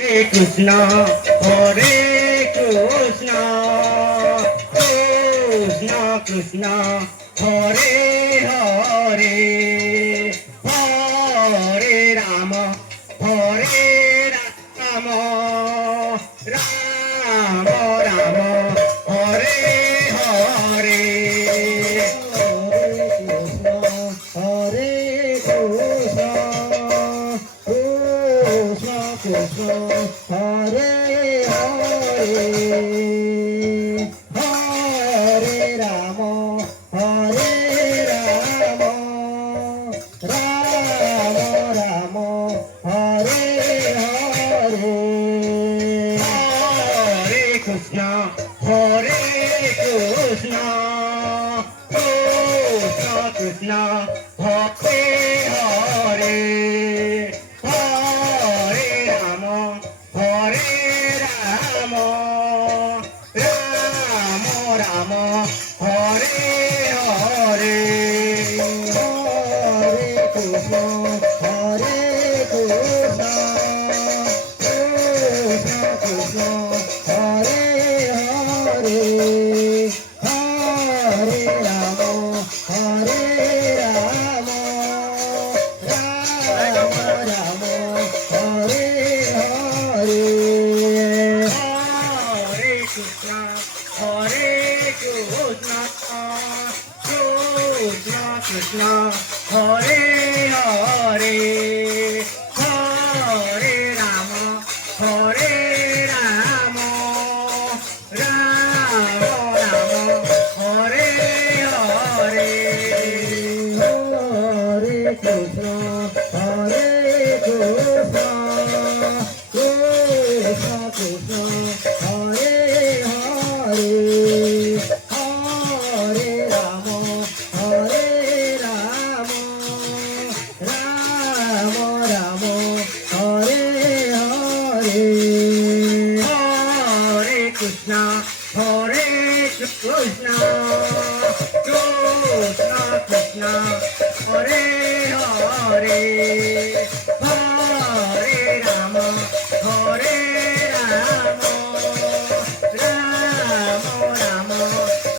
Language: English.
Hare Krishna, Hare Krishna, Krishna Krishna, Hare Hare, Hare Rama, Hare Rama, Rama Rama, Hare Hare, Hare Krishna, Krishna Krishna, Hare Hare, Hare Rama, Hare Rama, Rama Rama, Hare Hare, Hare Krishna, Hare Krishna, Krishna Krishna, Hare Hare, Hare Rama, Hare Rama, Rama Rama, Hare Hare, Hare Krishna, Hare Krishna, Krishna Krishna, Hare Hare, Hare Rama, Hare Rama, Rama Rama, Hare Hare, Hare Krishna, Hare Krishna, Krishna Krishna, Hare Hare, Hare Rama, Hare Rama, Rama Rama, Hare Hare, Hare Krishna, Hare Krishna, Krishna Krishna, Hare Hare, Hare Rama, Hare Rama, Rama Rama, Hare Hare, Hare Krishna, Hare Krishna, Krishna Krishna, Hare Hare,